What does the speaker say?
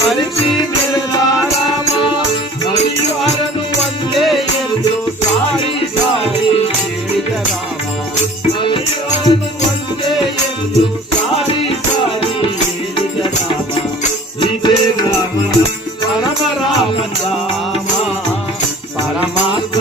ಮರಿಸಿ ಬೆಳೆದಾರಾಮ ಹರಿವಾರನು ಒಂದೇ ಎಂದು ಸಾರಿ ಸಾರಿ ಹೇಳಿದ ರಾಮ ಹರಿವಾರನು ಒಂದೇ ಎಂದು ಸಾರಿ ಸಾರಿ ಹೇಳಿದ ರಾಮ ಇದೇ ರಾಮ ಪರಮ ರಾಮ ರಾಮ ಪರಮಾತ್ಮ